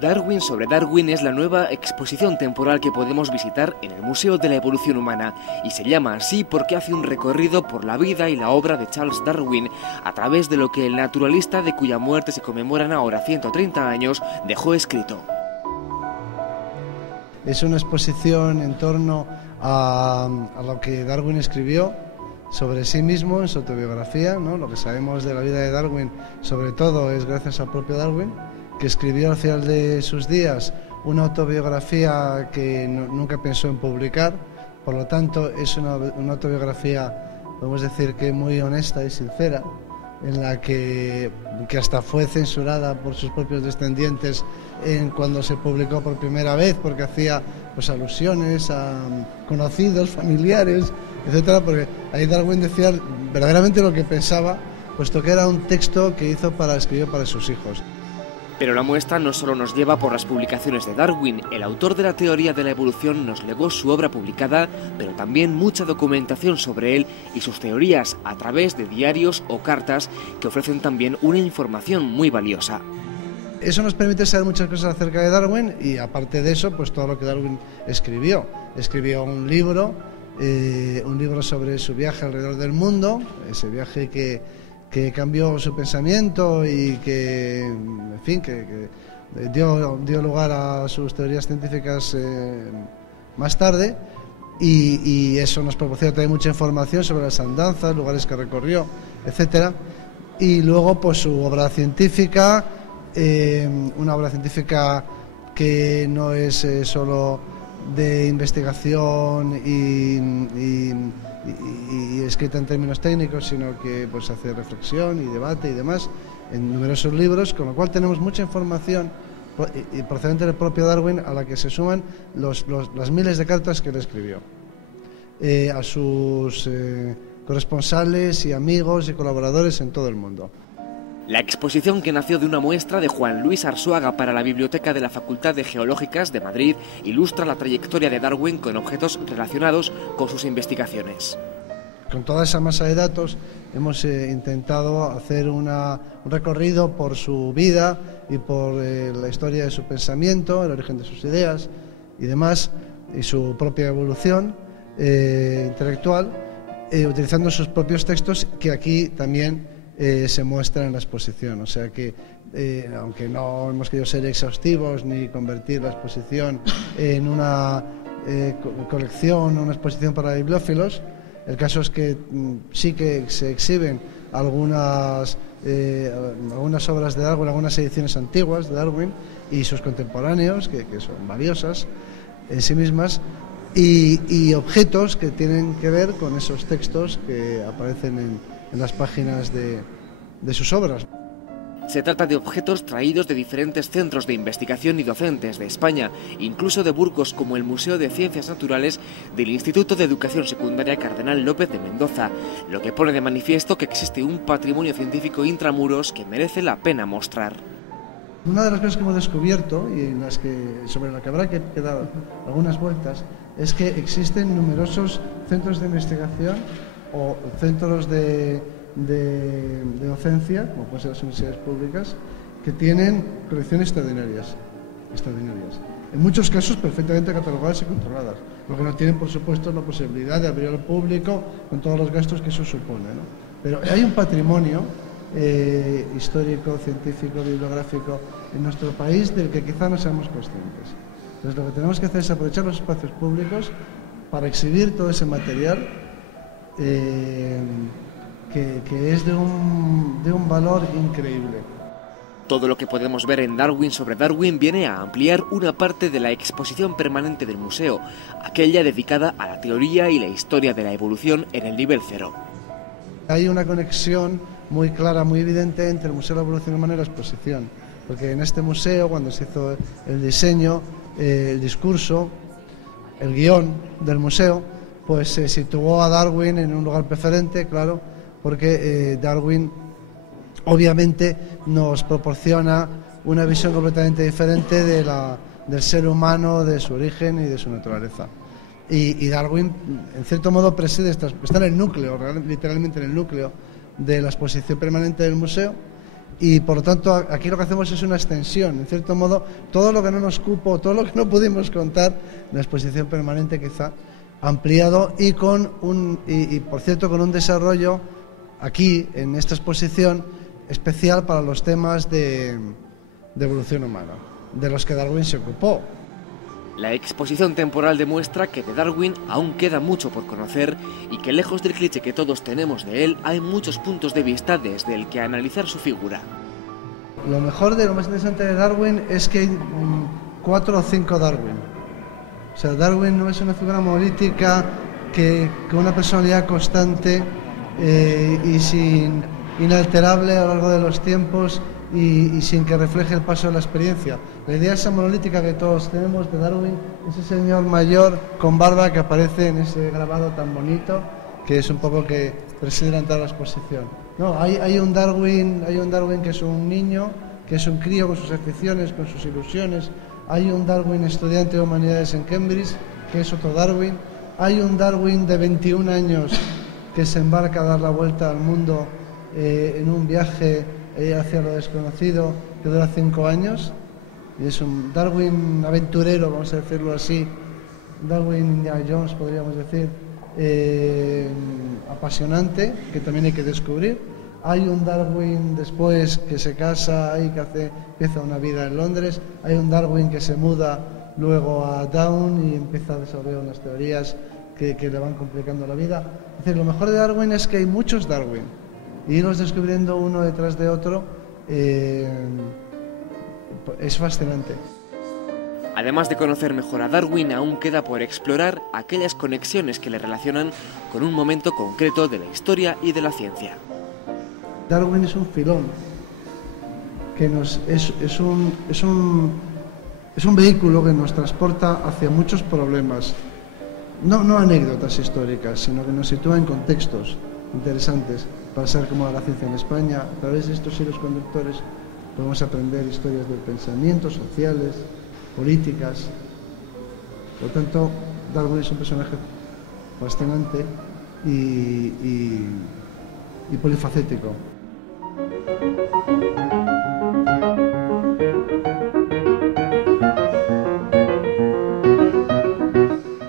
Darwin sobre Darwin es la nueva exposición temporal que podemos visitar en el Museo de la Evolución Humana, y se llama así porque hace un recorrido por la vida y la obra de Charles Darwin a través de lo que el naturalista, de cuya muerte se conmemoran ahora 130 años, dejó escrito. Es una exposición en torno a lo que Darwin escribió sobre sí mismo en su autobiografía, ¿no? Lo que sabemos de la vida de Darwin, sobre todo, es gracias al propio Darwin, que escribió al final de sus días una autobiografía que nunca pensó en publicar. Por lo tanto, es una autobiografía, podemos decir, que muy honesta y sincera, en la que hasta fue censurada por sus propios descendientes cuando se publicó por primera vez, porque hacía pues alusiones a conocidos, familiares, etcétera, porque ahí Darwin decía verdaderamente lo que pensaba, puesto que era un texto que hizo para escribir para sus hijos. Pero la muestra no solo nos lleva por las publicaciones de Darwin. El autor de la teoría de la evolución nos legó su obra publicada, pero también mucha documentación sobre él y sus teorías a través de diarios o cartas que ofrecen también una información muy valiosa. Eso nos permite saber muchas cosas acerca de Darwin y, aparte de eso, pues todo lo que Darwin escribió. Escribió un libro sobre su viaje alrededor del mundo, ese viaje que cambió su pensamiento y que, en fin, que dio lugar a sus teorías científicas más tarde, y eso nos proporciona también mucha información sobre las andanzas, lugares que recorrió, etcétera. Y luego, pues su obra científica, una obra científica que no es solo de investigación y escrita en términos técnicos, sino que pues hace reflexión y debate y demás en numerosos libros, con lo cual tenemos mucha información procedente del propio Darwin, a la que se suman las miles de cartas que él escribió a sus corresponsales y amigos y colaboradores en todo el mundo. La exposición, que nació de una muestra de Juan Luis Arzuaga para la Biblioteca de la Facultad de Geológicas de Madrid, ilustra la trayectoria de Darwin con objetos relacionados con sus investigaciones. Con toda esa masa de datos hemos intentado hacer un recorrido por su vida y por la historia de su pensamiento, el origen de sus ideas y demás, y su propia evolución intelectual, utilizando sus propios textos, que aquí también se muestra en la exposición. O sea que, aunque no hemos querido ser exhaustivos ni convertir la exposición en una colección o una exposición para bibliófilos, el caso es que sí que se exhiben algunas obras de Darwin, algunas ediciones antiguas de Darwin y sus contemporáneos, que son valiosas en sí mismas, y objetos que tienen que ver con esos textos que aparecen en las páginas de sus obras. Se trata de objetos traídos de diferentes centros de investigación y docentes de España, incluso de Burgos, como el Museo de Ciencias Naturales del Instituto de Educación Secundaria Cardenal López de Mendoza, lo que pone de manifiesto que existe un patrimonio científico intramuros que merece la pena mostrar. Una de las cosas que hemos descubierto, y sobre la que habrá que dar algunas vueltas, es que existen numerosos centros de investigación o centros de docencia, como pueden ser las universidades públicas, que tienen colecciones extraordinarias, en muchos casos perfectamente catalogadas y controladas, lo que no tienen, por supuesto, la posibilidad de abrir al público con todos los gastos que eso supone, ¿no? Pero hay un patrimonio histórico, científico, bibliográfico en nuestro país del que quizá no seamos conscientes. Entonces, lo que tenemos que hacer es aprovechar los espacios públicos para exhibir todo ese material que es de un valor increíble. Todo lo que podemos ver en Darwin sobre Darwin viene a ampliar una parte de la exposición permanente del museo, aquella dedicada a la teoría y la historia de la evolución en el nivel cero. Hay una conexión muy clara, muy evidente entre el Museo de la Evolución Humana y la exposición, porque en este museo, cuando se hizo el diseño, el discurso, el guión del museo, pues se situó a Darwin en un lugar preferente, claro, porque Darwin obviamente nos proporciona una visión completamente diferente del ser humano, de su origen y de su naturaleza. Y Darwin, en cierto modo, preside está en el núcleo, literalmente en el núcleo de la exposición permanente del museo, Y por lo tanto aquí lo que hacemos es una extensión, en cierto modo, todo lo que no nos cupo, todo lo que no pudimos contar, la exposición permanente quizá, ampliado y por cierto con un desarrollo aquí en esta exposición especial para los temas de evolución humana, de los que Darwin se ocupó. La exposición temporal demuestra que de Darwin aún queda mucho por conocer y que lejos del cliché que todos tenemos de él, hay muchos puntos de vista desde el que analizar su figura. Lo mejor lo más interesante de Darwin es que hay 4 o 5 Darwin. O sea, Darwin no es una figura monolítica con una personalidad constante y inalterable a lo largo de los tiempos y sin que refleje el paso de la experiencia. La idea esa monolítica que todos tenemos de Darwin, ese señor mayor con barba que aparece en ese grabado tan bonito, que es un poco que preside la entrada a la exposición. No, hay un Darwin que es un niño, que es un crío con sus aficiones, con sus ilusiones. Hay un Darwin estudiante de humanidades en Cambridge, que es otro Darwin. Hay un Darwin de 21 años que se embarca a dar la vuelta al mundo en un viaje hacia lo desconocido que dura 5 años. Y es un Darwin aventurero, vamos a decirlo así, Darwin Indiana Jones, podríamos decir, apasionante, que también hay que descubrir. Hay un Darwin después que se casa y que empieza una vida en Londres. Hay un Darwin que se muda luego a Down y empieza a desarrollar unas teorías que le van complicando la vida. Es decir, lo mejor de Darwin es que hay muchos Darwin y irlos descubriendo uno detrás de otro es fascinante. Además de conocer mejor a Darwin, aún queda por explorar aquellas conexiones que le relacionan con un momento concreto de la historia y de la ciencia. Darwin es un filón, que es un vehículo que nos transporta hacia muchos problemas, no anécdotas históricas, sino que nos sitúa en contextos interesantes para saber cómo va la ciencia en España. A través de estos hilos conductores podemos aprender historias del pensamiento, sociales, políticas. Por lo tanto, Darwin es un personaje fascinante y polifacético.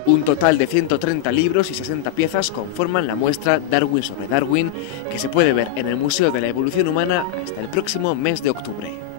Un total de 130 libros y 60 piezas conforman la muestra Darwin sobre Darwin, que se puede ver en el Museo de la Evolución Humana hasta el próximo mes de octubre.